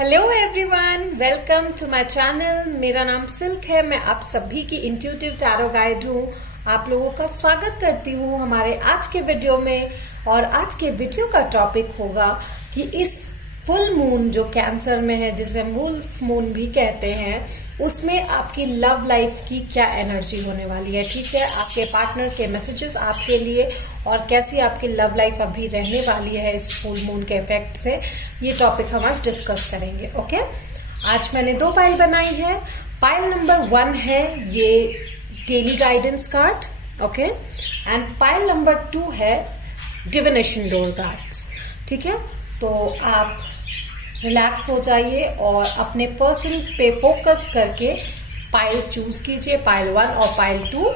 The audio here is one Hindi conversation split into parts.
Hello everyone, welcome to my channel. मेरा नाम सिल्क है। मैं आप सभी की इंट्यूटिव टैरो गाइड हूँ। आप लोगों का स्वागत करती हूँ हमारे आज के वीडियो में। और आज के वीडियो का टॉपिक होगा कि इस फुल मून जो कैंसर में है, जिसे वुल्फ मून भी कहते हैं, उसमें आपकी लव लाइफ की क्या एनर्जी होने वाली है। ठीक है, आपके पार्टनर के मैसेजेस आपके लिए और कैसी आपकी लव लाइफ अभी रहने वाली है इस फुल मून के इफेक्ट से, ये टॉपिक हम आज डिस्कस करेंगे। ओके, आज मैंने 2 पाइल बनाई है। पाइल नंबर 1 है ये daily guidance card, okay, and pile number 2 है डिविनेशन डोर कार्ड्स। ठीक है, तो आप रिलैक्स हो जाइए और अपने पर्सन पे फोकस करके पाइल चूज कीजिए, पाइल 1 और पाइल 2।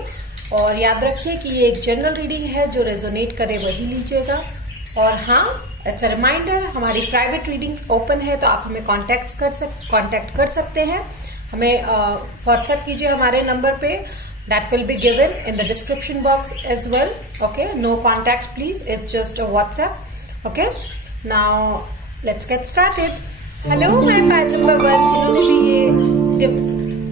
और याद रखिए कि ये एक जनरल रीडिंग है, जो रेजोनेट करे वही लीजिएगा। और हाँ, इट्स अ रिमाइंडर, हमारी प्राइवेट रीडिंग्स ओपन है, तो आप हमें कांटेक्ट कर सकते हैं। हमें व्हाट्सएप कीजिए हमारे नंबर पे, that will be given in the description box as well. Okay, no contact please, it's just a WhatsApp. Okay, now let's get started. Hello my pile number 1, जिन्होंने भी ये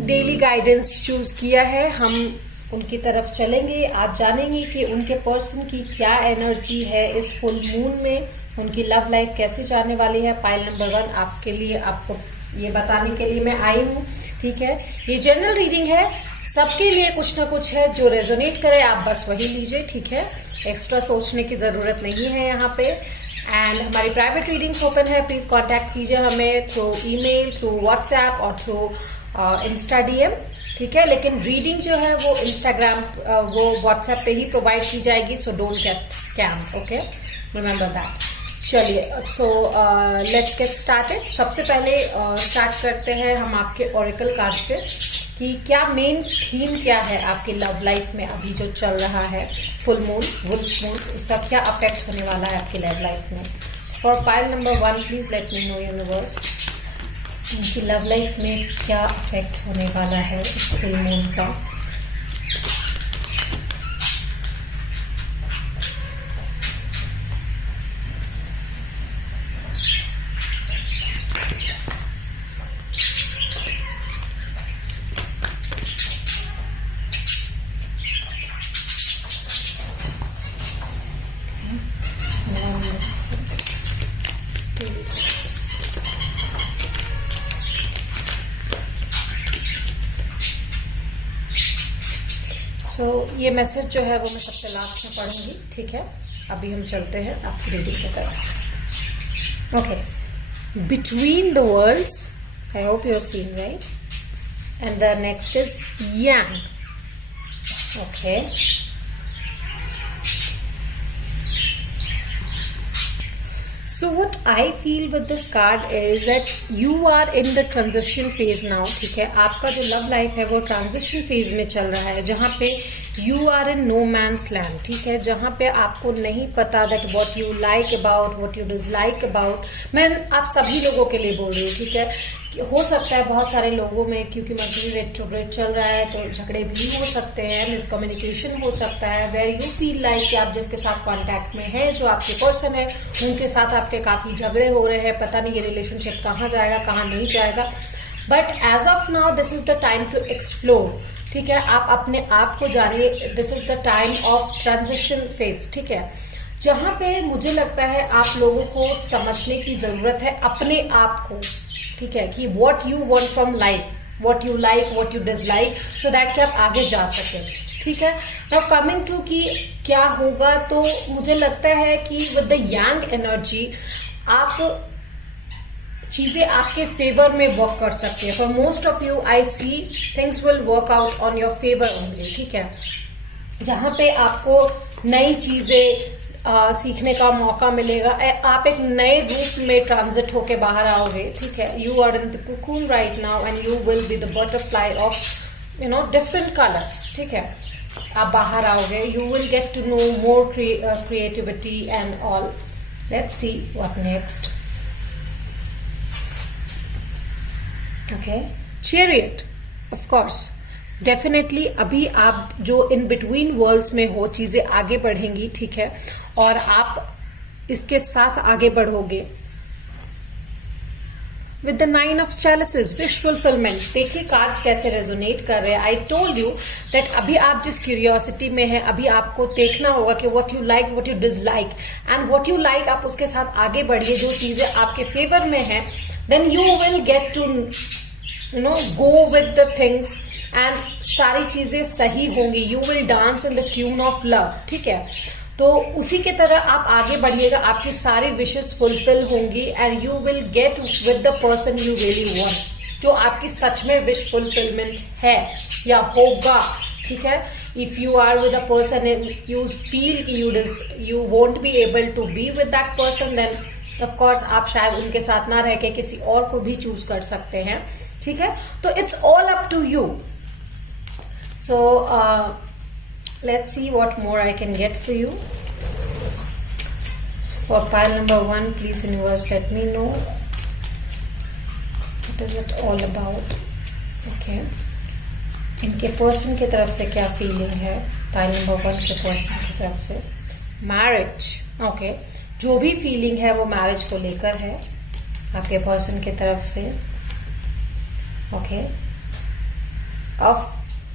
डेली गाइडेंस चूज किया है, हम उनकी तरफ चलेंगे। आज जानेंगे कि उनके पर्सन की क्या एनर्जी है इस फुल मून में, उनकी लव लाइफ कैसे जाने वाली है। पाइल नंबर 1 आपके लिए, आपको ये बताने के लिए मैं आई हूँ। ठीक है, ये जनरल रीडिंग है, सबके लिए कुछ ना कुछ है। जो रेजोनेट करे आप बस वही लीजिए। ठीक है, एक्स्ट्रा सोचने की जरूरत नहीं है यहाँ पे। एंड हमारी प्राइवेट रीडिंग्स ओपन है, प्लीज कांटेक्ट कीजिए हमें थ्रू ईमेल, थ्रू व्हाट्सएप और थ्रू इंस्टा डीएम। ठीक है, लेकिन रीडिंग जो है वो इंस्टाग्राम, वो व्हाट्सएप पे ही प्रोवाइड की जाएगी, सो don't gate scam. Okay, remember that. चलिए, सो लेट्स गेट स्टार्टेड। सबसे पहले स्टार्ट करते हैं हम आपके ओरेकल कार्ड से कि क्या मेन थीम क्या है आपकी लव लाइफ में अभी जो चल रहा है फुल मून, वुल्फ मून, उसका क्या अफेक्ट होने वाला है आपकी लव लाइफ में। For pile number 1 please let me know universe, उनकी लव लाइफ में क्या अफेक्ट होने वाला है इस फुल मून का। तो ये मैसेज जो है वो मैं सबसे लास्ट में पढ़ूंगी। ठीक है, अभी हम चलते हैं आपकी रीडिंग की तरफ। Okay, between the worlds, I hope you are seeing right, and the next is yang. Okay, so what I feel with this card is that you are in the transition phase now. ठीक है, आपका जो लव लाइफ है वो ट्रांजिशन फेज में चल रहा है, जहां पे you are in no man's land। ठीक है, जहां पे आपको नहीं पता that what you like about, what you dislike about। मैं आप सभी लोगों के लिए बोल रही हूँ। ठीक है, हो सकता है बहुत सारे लोगों में, क्योंकि मर्क्यूरी रेट्रोग्रेड चल रहा है, तो झगड़े भी हो सकते हैं, मिसकम्युनिकेशन हो सकता है, वेर यू फील लाइक कि आप जिसके साथ कांटेक्ट में है, जो आपके पर्सन है, उनके साथ आपके काफी झगड़े हो रहे हैं, पता नहीं ये रिलेशनशिप कहाँ जाएगा कहाँ नहीं जाएगा। But as of now this is the time to explore. ठीक है, आप अपने आप को जानिए। This is the time of transition phase. ठीक है, जहां पे मुझे लगता है आप लोगों को समझने की जरूरत है अपने आप को। ठीक है, कि what you want from life, what you like, what you dislike, so that कि आप आगे जा सके। ठीक है, नाउ कमिंग टू कि क्या होगा, तो मुझे लगता है कि विद द यांग एनर्जी आप चीजें आपके फेवर में वर्क कर सकते हैं। For most of you I see things will work out on your favour only. ठीक है, जहां पे आपको नई चीजें सीखने का मौका मिलेगा, आप एक नए रूप में ट्रांजिट होके बाहर आओगे। ठीक है, you are in the cocoon right now and you will be the butterfly of different colours. ठीक है, आप बाहर आओगे, you will get to know more creativity and all. Let's see what next. Okay, chariot, of course, definitely अभी आप जो इन बिटवीन वर्ल्ड्स में हो, चीजें आगे बढ़ेंगी। ठीक है, और आप इसके साथ आगे बढ़ोगे। with the 9 of chalices, wish fulfillment. देखिए कार्ड्स कैसे रेजोनेट कर रहे हैं. आई टोल्ड यू दैट अभी आप जिस क्यूरियोसिटी में है, अभी आपको देखना होगा कि what you like, what you dislike, and what you like आप उसके साथ आगे बढ़िए. जो चीजें आपके फेवर में है, then you will get to go with the things and सारी चीजें सही होंगी. You will dance in the tune of love. ठीक है, तो उसी के तरह आप आगे बढ़िएगा, आपकी सारी विशेस फुलफिल होंगी and you will gate with the person you really want, जो आपकी सच में विश फुलफिलमेंट है या होगा. ठीक है, if you are with a person you feel you won't be able to be with that person, then of course आप शायद उनके साथ ना रह के किसी और को भी चूज कर सकते हैं. ठीक है, तो it's all up to you. So let's see what more I can get for you. So for pile number 1, please universe let me know what is it all about. Okay, इनके पर्सन की तरफ से क्या फीलिंग है. पाइल नंबर 1 के पर्सन की तरफ से मैरिज. ओके, जो भी फीलिंग है वो मैरिज को लेकर है आपके पर्सन की तरफ से. Okay, of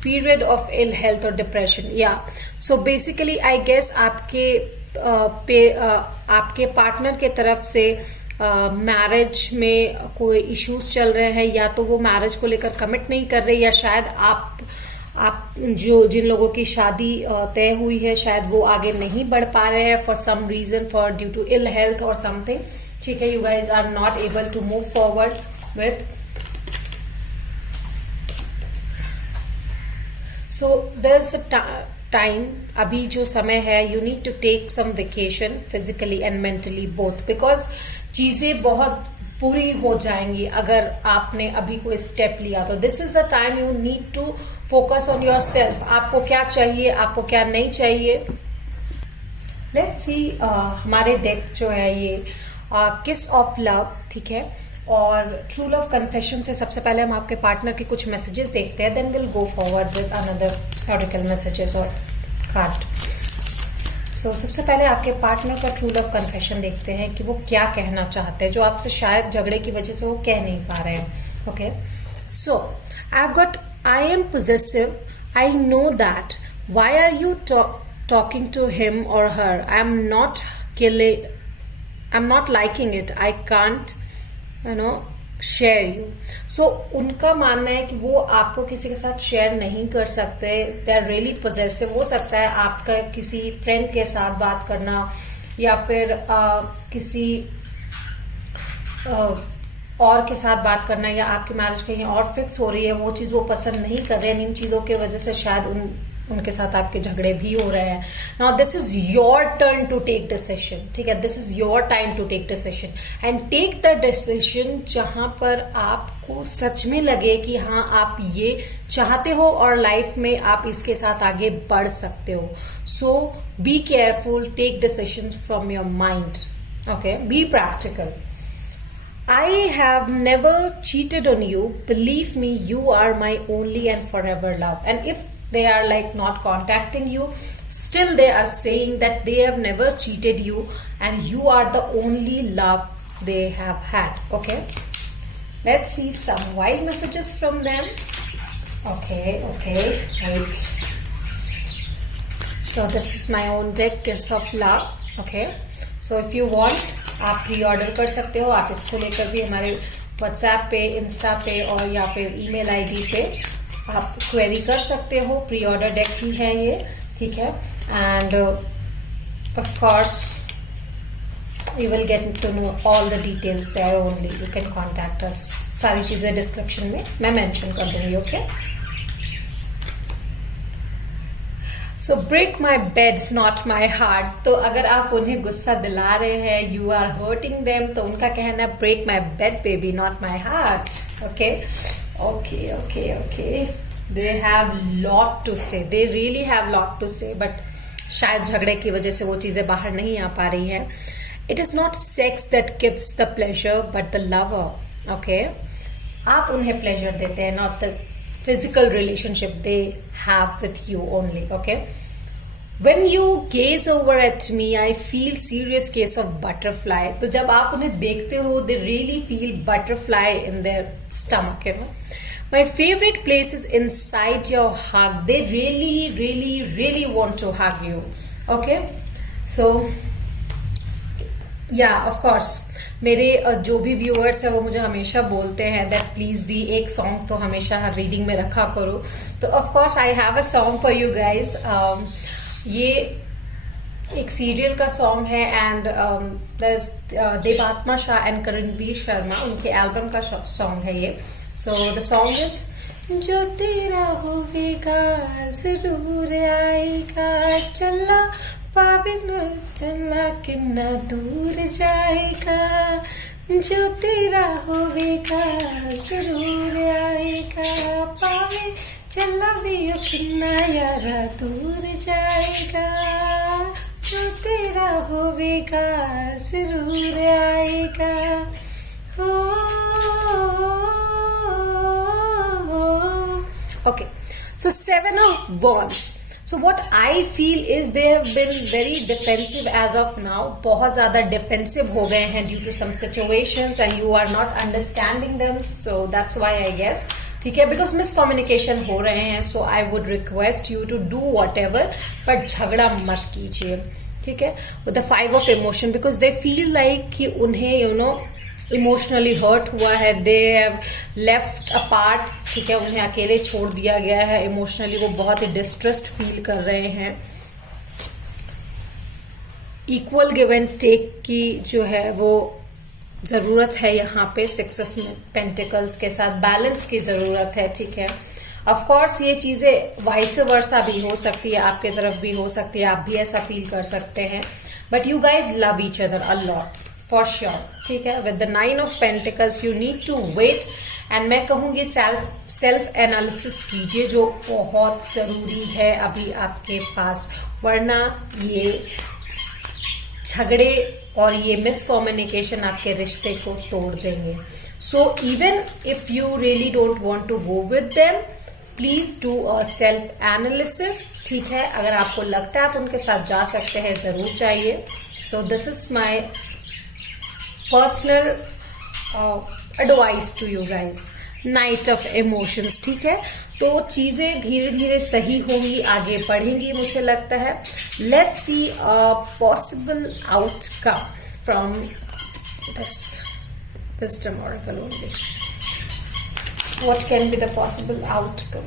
period of ill health और डिप्रेशन. या सो बेसिकली आई गेस आपके पार्टनर के तरफ से मैरिज में कोई इश्यूज चल रहे हैं, या तो वो मैरिज को लेकर कमिट नहीं कर रहे, या शायद आप जिन लोगों की शादी तय हुई है शायद वो आगे नहीं बढ़ पा रहे हैं for some reason, for due to ill health और समथिंग. ठीक है, you guys are not able to move forward with. So there's a time, अभी जो समय है, you need to take some vacation physically and mentally both, because चीजें बहुत बुरी हो जाएंगी अगर आपने अभी कोई स्टेप लिया. तो this is the time you need to focus on yourself. आपको क्या चाहिए, आपको क्या नहीं चाहिए. Let's see हमारे डेक जो है ये किस ऑफ लव. ठीक है, और ट्रू लव कन्फेशन से सबसे पहले हम आपके पार्टनर के कुछ मैसेजेस देखते हैं, then will go forward with another article messages और कार्ड. सो सबसे पहले आपके पार्टनर का ट्रू लव कन्फेशन देखते हैं कि वो क्या कहना चाहते हैं, जो आपसे शायद झगड़े की वजह से वो कह नहीं पा रहे हैं. Okay, so I have got I am possessive, I know that, why are you talking to him और her, I am not liking it, I can't share you. So उनका मानना है कि वो आपको किसी के साथ शेयर नहीं कर सकते. They are really possessive. हो सकता है आपका किसी फ्रेंड के साथ बात करना, या फिर किसी और के साथ बात करना, या आपकी मैरिज कहीं और फिक्स हो रही है, वो चीज वो पसंद नहीं कर रहे हैं. इन चीजों की वजह से शायद उनके साथ आपके झगड़े भी हो रहे हैं. Now this is your turn to take decision. ठीक है, this is your time to take decision and take the decision जहां पर आपको सच में लगे कि हाँ आप ये चाहते हो और लाइफ में आप इसके साथ आगे बढ़ सकते हो. So be careful, take decision from your mind. Okay, be practical. I have never cheated on you. Believe me, you are my only and forever love. And if they are like not contacting you, still they are saying that they have never cheated you and you are the only love they have had. Okay, let's see some wise messages from them. Okay, right. So this is my own deck, Kiss of Love. Okay, so if you want, आप प्री ऑर्डर कर सकते हो. आप इसको लेकर भी हमारे व्हाट्सएप पे, इंस्टा पे और या फिर ईमेल आईडी पे आप क्वेरी कर सकते हो. प्री ऑर्डर डेक ही है ये. ठीक है, and of course you will get to know all the details there only. You can contact us. सारी चीजें डिस्क्रिप्शन में मैं मेंशन कर दूंगी. Okay, so break my bed not my heart. तो अगर आप उन्हें गुस्सा दिला रहे हैं, यू आर हर्टिंग देम, तो उनका कहना है break my bed baby not my heart. Okay, they have lot to say, they really have lot to say, but शायद झगड़े की वजह से वो चीजें बाहर नहीं आ पा रही हैं. It is not sex that gives the pleasure but the lover. Okay, आप उन्हें प्लेजर देते हैं, not the physical relationship they have with you only. Okay, When you gaze over at me, I feel serious case of butterfly. तो जब आप उन्हें देखते हो, they really feel butterfly in their stomach, you know. My favorite place is inside your hug. They really, really, really want to hug you. Okay, so yeah, of course. मेरे जो भी व्यूअर्स है वो मुझे हमेशा बोलते हैं दैट प्लीज दी एक सॉन्ग तो हमेशा हर रीडिंग में रखा करो. तो of course I have a song for you guys. ये एक सीरियल का सॉन्ग है एंड देवात्मा शाह एंड करणवीर शर्मा उनके एल्बम का सॉन्ग है ये. सो द सॉन्ग इज जो तेरा होगा जरूर आएगा चला पावे न चला कितना दूर जाएगा जो तेरा होगा जरूर आएगा पावे चला भी कितना यारा दूर जाएगा जो तेरा होगा जरूर आएगा. Okay, so 7 of Wands. So what I feel is they have been very defensive as of now. बहुत ज़्यादा defensive हो गए हैं due to some situations and you are not understanding them. So that's why I guess. ठीक है, because miscommunication हो रहे हैं. So I would request you to do whatever, but झगड़ा मत कीजिए. ठीक है, with the 5 of emotion because they feel like कि उन्हें you know इमोशनली हर्ट हुआ है. They have left apart. ठीक है, उन्हें अकेले छोड़ दिया गया है. इमोशनली वो बहुत ही डिस्ट्रेस्ड फील कर रहे हैं. इक्वल गिव एंड टेक की जो है वो जरूरत है यहाँ पे. 6 ऑफ पेंटिकल्स के साथ बैलेंस की जरूरत है. ठीक है, ऑफ कोर्स ये चीजें वाइस वर्सा भी हो सकती है, आपके तरफ भी हो सकती है, आप भी ऐसा फील कर सकते हैं. But you guys love each other a lot for sure. ठीक है, with the 9 of pentacles you need to wait and मैं कहूंगी सेल्फ एनालिसिस कीजिए जो बहुत जरूरी है अभी आपके पास, वरना ये झगड़े और ये मिसकम्युनिकेशन आपके रिश्ते को तोड़ देंगे. So even if you really don't want to go with them please do a self analysis. ठीक है, अगर आपको लगता है आप उनके साथ जा सकते हैं जरूर जाइए. So this is my personal advice to you guys. Knight of emotions. ठीक है, तो चीजें धीरे धीरे सही होंगी, आगे बढ़ेंगी मुझे लगता है. Let's see a possible outcome from this wisdom oracle only. What can be the possible outcome?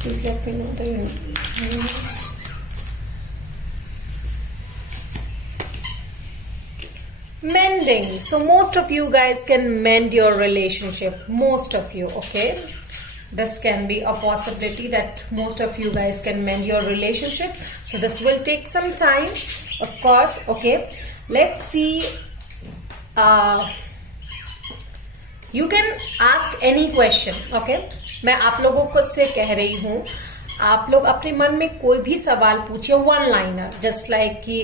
Please let me know the universe. Mending. So most of you guys can mend your relationship. Most of you, okay? This can be a possibility that most of you guys can mend your relationship. So this will take some time, of course. Okay. Let's see. You can ask any question, okay? मैं आप लोगों को से कह रही हूँ, आप लोग अपने मन में कोई भी सवाल पूछिए. वन लाइनर, जस्ट लाइक कि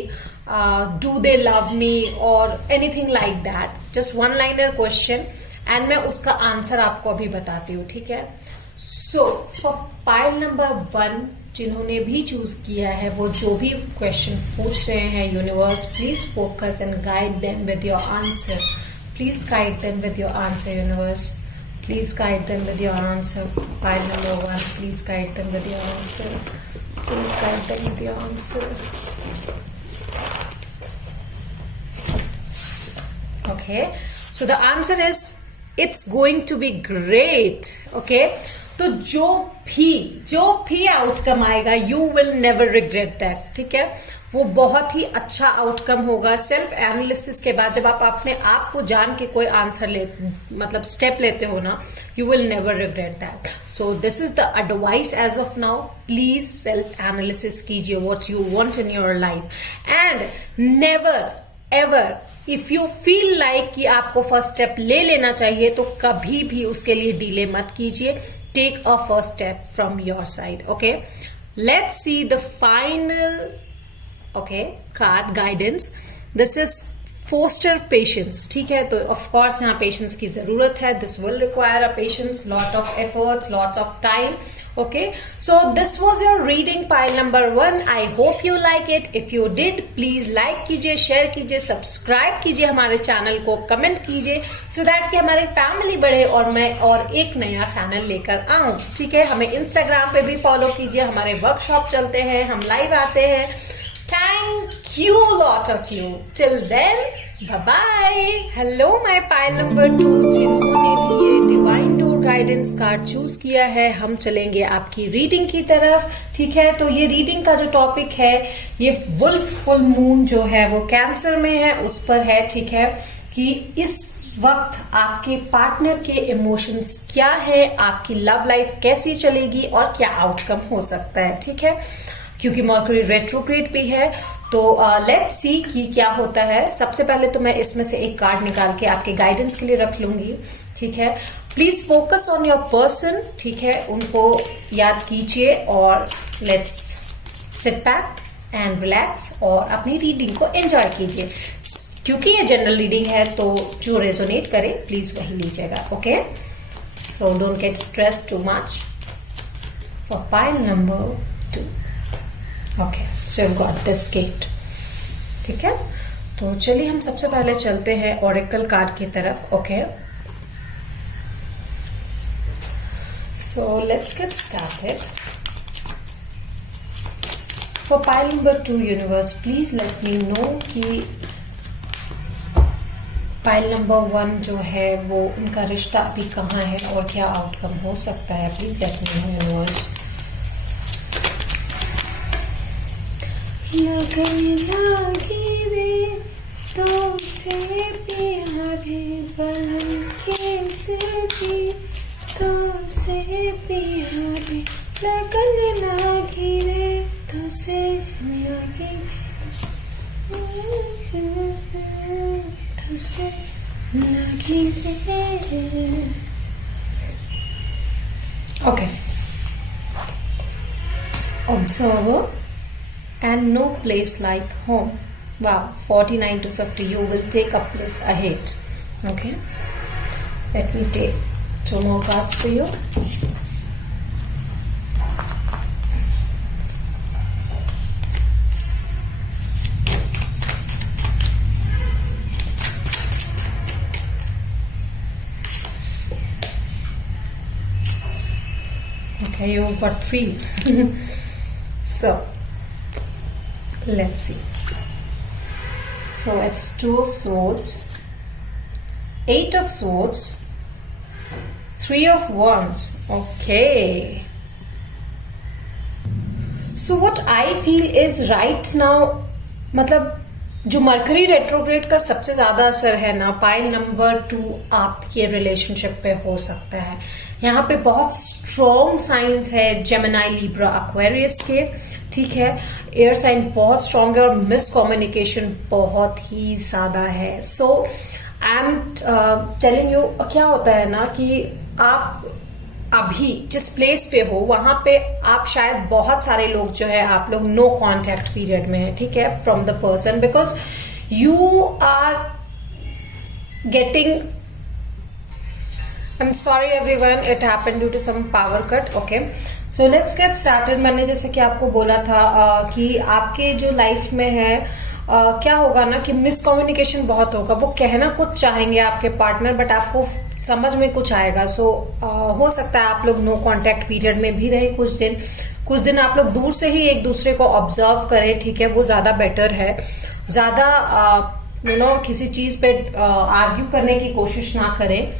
डू दे लव मी और anything like that. Just one liner question and मैं उसका आंसर आपको अभी बताती हूँ. ठीक है, सो फॉर पाइल नंबर 1 जिन्होंने भी चूज किया है वो जो भी क्वेश्चन पूछ रहे हैं, universe please focus and guide them with your answer. Please guide them with your answer, universe. Please guide them with your answer. Pile number 1. Please guide them with your answer. Please guide them with your answer. Okay. So the answer is it's going to be great. Okay. तो जो भी आउटकम आएगा you will never regret that. ठीक है, वो बहुत ही अच्छा आउटकम होगा. सेल्फ एनालिसिस के बाद जब आप अपने आप को जान के कोई आंसर मतलब स्टेप लेते हो ना, you will never regret that. So this is the advice as of now. Please self analysis कीजिए what you want in your life and never ever if you feel like कि आपको फर्स्ट स्टेप ले लेना चाहिए तो कभी भी उसके लिए डिले मत कीजिए. Take a first step from your side. Okay, let's see the final card guidance. This is foster patience. ठीक है, तो ऑफ कोर्स यहाँ पेशेंस की जरूरत है. This will require a patience, lot of efforts, lots of time. Okay, so this was your reading pile number 1. I hope you like it. If you did, please like कीजिए, शेयर कीजिए, सब्सक्राइब कीजिए हमारे चैनल को, कमेंट कीजिए, so that कि हमारी फैमिली बढ़े और मैं और एक नया चैनल लेकर आऊं. ठीक है, हमें इंस्टाग्राम पे भी फॉलो कीजिए, हमारे वर्कशॉप चलते हैं, हम लाइव आते हैं. Thank you, lot of you. Till then, bye bye. Hello, my pile number 2. जिन्होंने भी ये divine door guidance card choose किया है, हम चलेंगे आपकी रीडिंग की तरफ. ठीक है, तो ये रीडिंग का जो टॉपिक है, ये वुल्फ फुल मून जो है वो कैंसर में है, उस पर है. ठीक है, कि इस वक्त आपके पार्टनर के इमोशंस क्या है, आपकी लव लाइफ कैसी चलेगी और क्या आउटकम हो सकता है. ठीक है, क्योंकि मर्करी रेट्रोग्रेड भी है. तो लेट्स सी कि क्या होता है. सबसे पहले तो मैं इसमें से एक कार्ड निकाल के आपके गाइडेंस के लिए रख लूंगी. ठीक है, please focus on your person. ठीक है, उनको याद कीजिए और let's sit back and relax और अपनी रीडिंग को एंजॉय कीजिए. क्योंकि ये जनरल रीडिंग है तो जो रेजोनेट करे प्लीज वही लीजिएगा. Okay, so don't get stress too much. For pile number 2. Okay, so you got this gate. ठीक है, तो चलिए हम सबसे पहले चलते हैं ओरेकल कार्ड की तरफ. Okay, so let's get started. For pile number 2 universe, please let me know कि पाइल नंबर 1 जो है वो उनका रिश्ता अभी कहाँ है और क्या आउटकम हो सकता है. Please let me know universe. लगन लागी रे तो से प्यारे बन के से भी तो से प्यारे. लगन लागी रे तो से लागी तो से लागी रे. Okay, observer and no place like home. Wow, 49 to 50. You will take a place ahead. Okay, let me take 2 more cards for you. Okay, you've got 3. So let's see. So it's 2 of swords, 8 of swords, 3 of wands. Okay, so what I feel is right now, मतलब जो मरकरी रेट्रोग्रेड का सबसे ज्यादा असर है ना पाइल नंबर 2 आपके रिलेशनशिप पे हो सकता है. यहाँ पे बहुत स्ट्रॉन्ग साइंस है जेमिनी, लिब्रा, एक्वेरियस के. ठीक है, एयर साइन बहुत स्ट्रॉन्ग है और मिस कम्युनिकेशन बहुत ही ज्यादा है. सो आई एम टेलिंग यू, क्या होता है ना कि आप अभी जिस प्लेस पे हो वहां पे आप शायद बहुत सारे लोग जो है आप लोग नो कॉन्टेक्ट पीरियड में है. ठीक है, from the person, because you are getting, I'm sorry everyone, it happened due to some power cut. Okay, so let's get started. मैंने जैसे कि आपको बोला था कि आपके जो लाइफ में है क्या होगा ना कि मिसकम्युनिकेशन बहुत होगा. वो कहना कुछ चाहेंगे आपके पार्टनर, बट आपको समझ में कुछ आएगा. सो हो सकता है आप लोग नो कांटेक्ट पीरियड में भी रहें कुछ दिन आप लोग दूर से ही एक दूसरे को ऑब्जर्व करें. ठीक है, वो ज्यादा बेटर है. ज्यादा किसी चीज पे आर्ग्यू करने की कोशिश ना करें.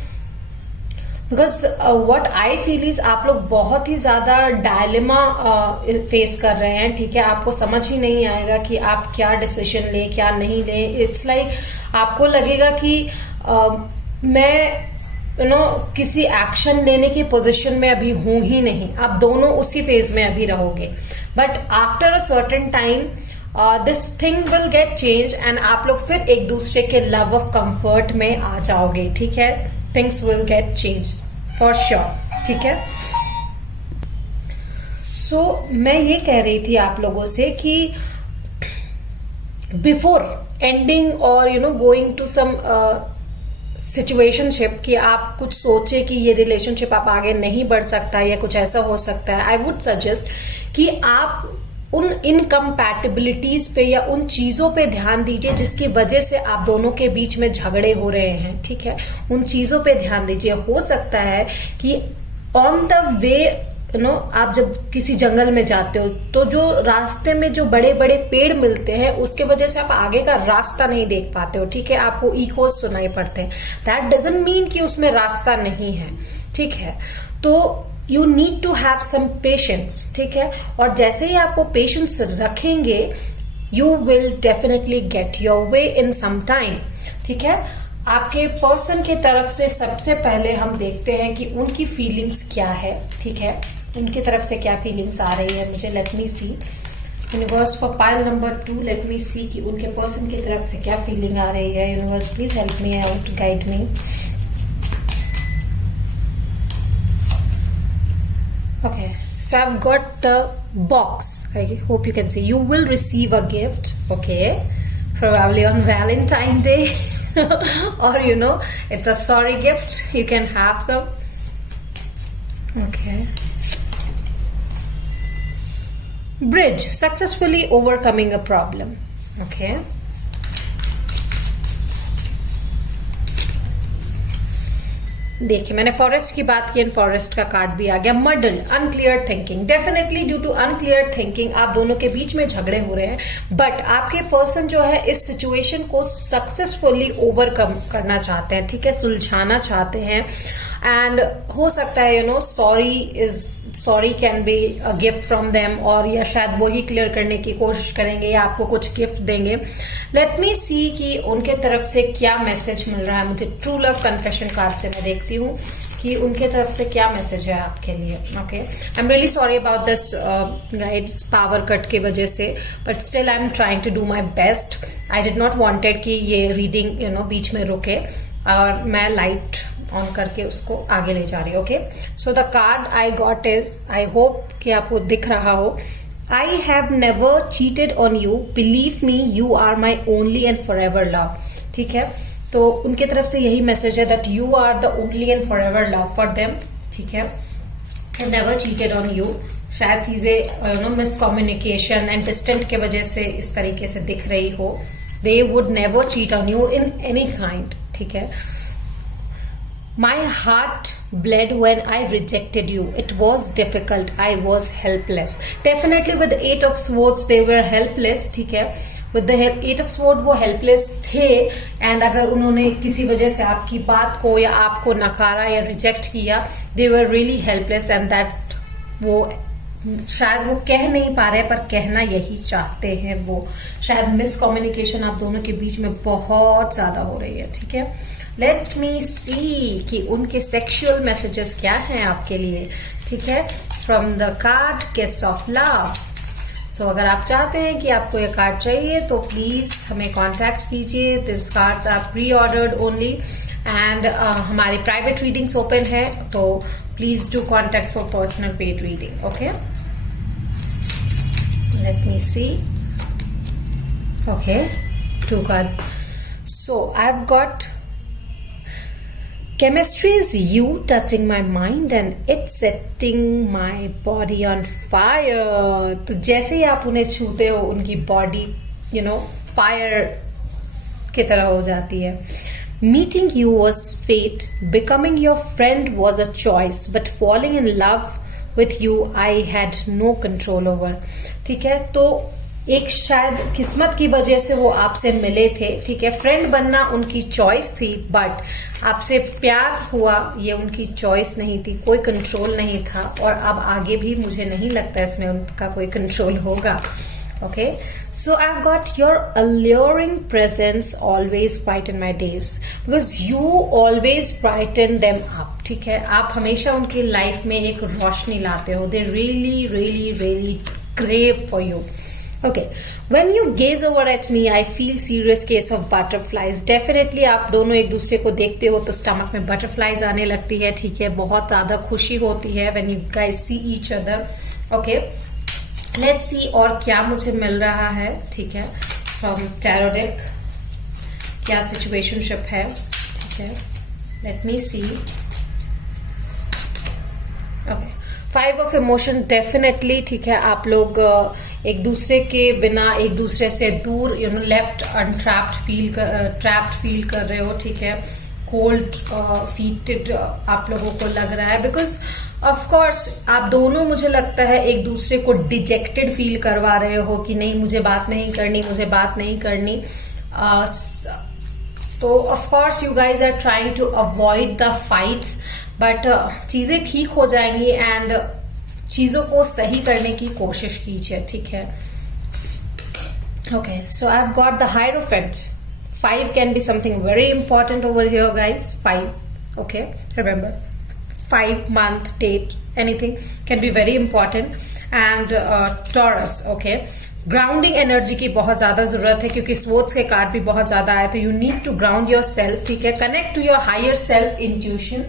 Because what I feel is आप लोग बहुत ही ज्यादा डायलेमा फेस कर रहे हैं. ठीक है, आपको समझ ही नहीं आएगा कि आप क्या डिसीजन लें क्या नहीं लें. इट्स लाइक आपको लगेगा कि मैं किसी एक्शन लेने की पोजीशन में अभी हूं ही नहीं. आप दोनों उसी फेज में अभी रहोगे, but after a certain time this thing will get change and आप लोग फिर एक दूसरे के लव ऑफ कंफर्ट में आ जाओगे. ठीक है, things will get change for sure. ठीक है, सो मैं ये कह रही थी आप लोगों से कि बिफोर एंडिंग और गोइंग टू सम सिचुएशनशिप कि आप कुछ सोचे कि ये रिलेशनशिप आप आगे नहीं बढ़ सकता या कुछ ऐसा हो सकता है, आई वुड सजेस्ट कि आप उन इनकम्पैटिबिलिटीज पे या उन चीजों पे ध्यान दीजिए जिसकी वजह से आप दोनों के बीच में झगड़े हो रहे हैं, ठीक है। उन चीजों पे ध्यान दीजिए। हो सकता है कि ऑन द वे आप जब किसी जंगल में जाते हो तो जो रास्ते में जो बड़े बड़े पेड़ मिलते हैं उसके वजह से आप आगे का रास्ता नहीं देख पाते हो, ठीक है। आपको इकोज सुनाई पड़ते हैं। दैट डजंट मीन कि उसमें रास्ता नहीं है, ठीक है। तो you need to have some patience, ठीक है। और जैसे ही आपको पेशेंस रखेंगे you will definitely get your way in some time, ठीक है। आपके पर्सन की तरफ से सबसे पहले हम देखते हैं कि उनकी फीलिंग्स क्या है, ठीक है। उनकी तरफ से क्या फीलिंग्स आ रही है मुझे, let me see universe for pile number 2। Let me see कि उनके पर्सन की तरफ से क्या फीलिंग आ रही है। Universe please help me out, guide me. Okay, so I've got the box. I hope you can see. You will receive a gift, okay? Probably on Valentine's Day. Or it's a sorry gift. You can have them. Okay. Bridge, successfully overcoming a problem. Okay. देखिए मैंने फॉरेस्ट की बात की, फॉरेस्ट का कार्ड भी आ गया। Muddle, unclear thinking. Definitely due to unclear thinking आप दोनों के बीच में झगड़े हो रहे हैं, बट आपके पर्सन जो है इस सिचुएशन को सक्सेसफुली ओवरकम करना चाहते हैं, ठीक है, सुलझाना चाहते हैं। एंड हो सकता है sorry can be a gift from them, और या शायद वो ही क्लियर करने की कोशिश करेंगे या आपको कुछ गिफ्ट देंगे। लेट मी सी कि उनके तरफ से क्या मैसेज मिल रहा है मुझे। ट्रू लव कन्फेशन कार्ड से मैं देखती हूँ कि उनके तरफ से क्या मैसेज है आपके लिए। Okay, I am really sorry about this guides, power cut की वजह से, but still I am trying to do my best. I did not wanted कि ये रीडिंग बीच में रुके, और मैं लाइट ऑन करके उसको आगे ले जा रही हूँ। Okay, so the card I got is, I hope कि आपको दिख रहा हो, I have never cheated on you, believe me you are my only and forever love, ठीक है। तो उनके तरफ से यही मैसेज है that you are the only and forever love for them, ठीक है। Never cheated on you. शायद चीजें मिसकम्युनिकेशन एंड डिस्टेंट के वजह से इस तरीके से दिख रही हो। They would never cheat on you in any kind, ठीक है। My heart bled when I rejected you. It was difficult. I was helpless. Definitely with the 8 of Swords they were helpless, ठीक है। With the 8 of Swords वो helpless थे, and अगर उन्होंने किसी वजह से आपकी बात को या आपको नकारा या रिजेक्ट किया, they were really helpless, and that वो शायद वो कह नहीं पा रहे पर कहना यही चाहते हैं वो। शायद मिसकम्युनिकेशन आप दोनों के बीच में बहुत ज्यादा हो रही है, ठीक है। लेट मी सी कि उनके सेक्सुअल मैसेजेस क्या हैं आपके लिए, ठीक है। From the card kiss of love. So अगर आप चाहते हैं कि आपको ये कार्ड चाहिए तो प्लीज हमें कांटेक्ट कीजिए। This cards are pre ordered only, and हमारी प्राइवेट रीडिंग्स ओपन है, तो please do contact for personal paid reading. Okay, let me see. Okay, 2 card. So I have got chemistry is you touching my mind and it's setting my body on fire। तो जैसे ही आप उन्हें छूते हो उनकी बॉडी फायर की तरह हो जाती है। Meeting you was fate, becoming your friend was a choice, but falling in love with you I had no control over, ठीक है। तो एक शायद किस्मत की वजह से वो आपसे मिले थे, ठीक है। फ्रेंड बनना उनकी चॉइस थी, बट आपसे प्यार हुआ ये उनकी चॉइस नहीं थी, कोई कंट्रोल नहीं था, और अब आगे भी मुझे नहीं लगता इसमें उनका कोई कंट्रोल होगा। Okay, so I got your alluring presence always brighten my days because you always brighten them up, ठीक है। आप हमेशा उनकी लाइफ में एक रोशनी लाते हो। They really really really crave for you। Okay, when you gaze over at me, I feel serious case of butterflies। Definitely आप दोनों एक दूसरे को देखते हो तो स्टमक में बटरफ्लाईज आने लगती है, ठीक है। बहुत ज्यादा खुशी होती है when you guys see each other। Okay, let's see और क्या मुझे मिल रहा है, ठीक है, from tarot deck। क्या सिचुएशनशिप है, ठीक है। Let me see. Okay, 5 of emotion definitely, ठीक है। आप लोग एक दूसरे के बिना एक दूसरे से दूर, लेफ्ट ट्रैप्ड फील कर रहे हो, ठीक है। कोल्ड फीटेड आप लोगों को लग रहा है, बिकॉज ऑफ कोर्स आप दोनों, मुझे लगता है, एक दूसरे को डिजेक्टेड फील करवा रहे हो कि नहीं मुझे बात नहीं करनी, मुझे बात नहीं करनी। तो of course you guys are trying to avoid the fights, but चीजें ठीक हो जाएंगी एंड चीजों को सही करने की कोशिश कीजिए, ठीक है। Okay, so I have got the hierophant. 5 can be something very important over here, guys. 5, okay, remember, 5 month date, anything can be very important. And Taurus, okay, grounding energy की बहुत ज्यादा जरूरत है, क्योंकि स्पोर्ट्स के कार्ड भी बहुत ज्यादा आए, तो you need to ground yourself, ठीक है। Connect to your higher self intuition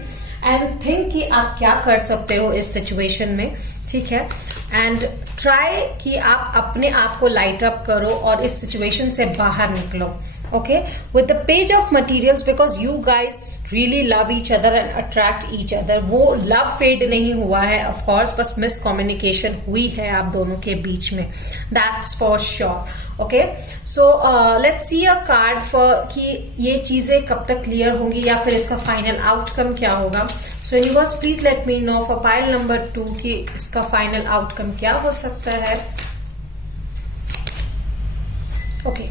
and think कि आप क्या कर सकते हो इस सिचुएशन में, ठीक है। एंड ट्राई कि आप अपने आप को लाइट अप करो और इस सिचुएशन से बाहर निकलो, okay, with the page of materials, because you guys really love each other and attract each other. वो love fade नहीं हुआ है, of course, बस miscommunication हुई है आप दोनों के बीच में, that's for sure. Okay, so let's see a card for कि ये चीजें कब तक क्लियर होंगी या फिर इसका फाइनल आउटकम क्या होगा। So universe, please let me know for pile number 2 कि इसका फाइनल आउटकम क्या हो सकता है। Okay,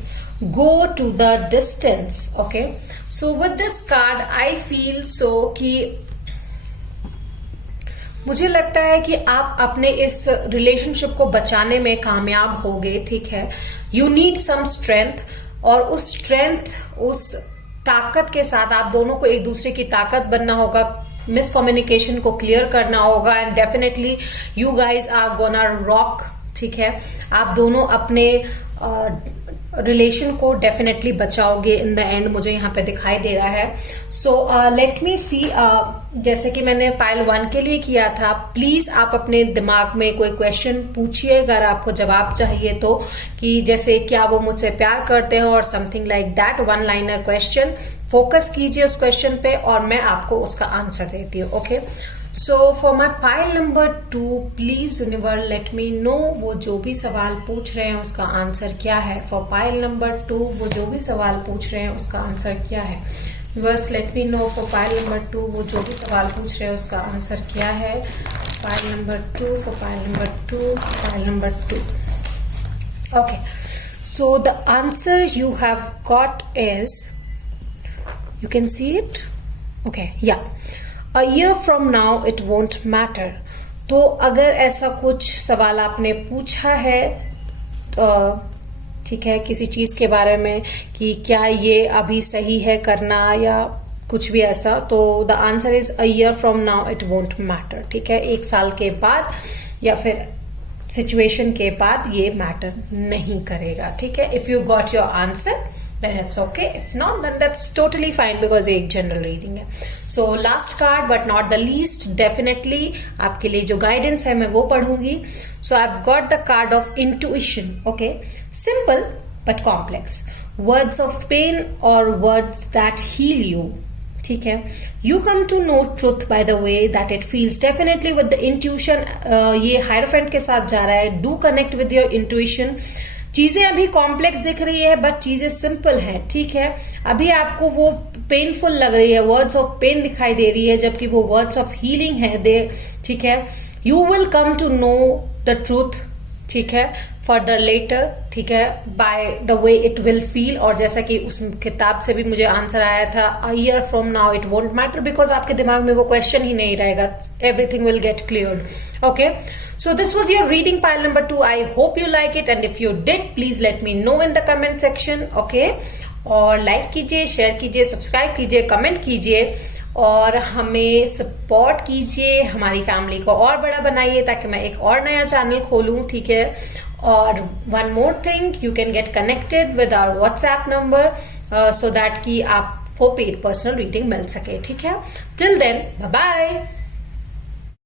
go to the distance. Okay, so with this card I feel so कि मुझे लगता है कि आप अपने इस रिलेशनशिप को बचाने में कामयाब होगे, ठीक है। यू नीड सम स्ट्रेंथ, और उस स्ट्रेंथ, उस ताकत के साथ आप दोनों को एक दूसरे की ताकत बनना होगा, मिसकम्युनिकेशन को क्लियर करना होगा, and definitely you guys are gonna rock, ठीक है। आप दोनों अपने रिलेशन को डेफिनेटली बचाओगे इन द एंड, मुझे यहाँ पे दिखाई दे रहा है। सो लेट मी सी, जैसे कि मैंने पाइल 1 के लिए किया था, प्लीज आप अपने दिमाग में कोई क्वेश्चन पूछिए अगर आपको जवाब चाहिए तो, कि जैसे क्या वो मुझसे प्यार करते हैं और something like that, 1 liner question. Focus कीजिए उस क्वेश्चन पे और मैं आपको उसका आंसर देती हूँ। Okay, so for my pile number 2, please universe let me know वो जो भी सवाल पूछ रहे हैं उसका आंसर क्या है। फॉर पाइल नंबर 2, वो जो भी सवाल पूछ रहे हैं उसका आंसर क्या है। Universe let me know for pile number 2, वो जो भी सवाल पूछ रहे हैं उसका आंसर क्या है। Pile number 2, for pile number 2, pile number 2। Okay, so the answer you have got is, you can see it, okay, yeah, a year from now it won't matter। तो अगर ऐसा कुछ सवाल आपने पूछा है, ठीक है, किसी चीज के बारे में कि क्या ये अभी सही है करना या कुछ भी ऐसा, तो the answer is a year from now it won't matter, ठीक है। 1 साल के बाद या फिर सिचुएशन के बाद ये मैटर नहीं करेगा, ठीक है। If you got your answer then it's okay, if not then that's totally fine, because एक general reading है। So last card but not the least, definitely आपके लिए जो guidance है मैं वो पढ़ूंगी। So I've got the card of intuition, okay, simple but complex, words of pain or words that heal you, ठीक है। You come to know truth by the way that it feels, definitely with the intuition, ये हायरोफेंट के साथ जा रहा है। Do connect with your intuition। चीजें अभी कॉम्प्लेक्स दिख रही है बट चीजें सिंपल हैं, ठीक है। अभी आपको वो पेनफुल लग रही है, वर्ड्स ऑफ पेन दिखाई दे रही है, जबकि वो वर्ड्स ऑफ हीलिंग है दे, ठीक है। You will come to know the truth, ठीक है, फर्दर लेटर, ठीक है, by the way it will feel. और जैसा कि उस किताब से भी मुझे आंसर आया था, a year from now it won't matter, because आपके दिमाग में वो क्वेश्चन ही नहीं रहेगा, everything will get cleared. Okay, so this was your reading pile number 2. I hope you like it, and if you did, please let me know in the comment section, okay? और लाइक कीजिए, शेयर कीजिए, सब्सक्राइब कीजिए, कमेंट कीजिए और हमें सपोर्ट कीजिए, हमारी फैमिली को और बड़ा बनाइए ताकि मैं एक और नया चैनल खोलूं, ठीक है। और one more thing, you can get connected with our WhatsApp number so that कि आपको पेड पर्सनल रीडिंग मिल सके, ठीक है। Till then, bye bye.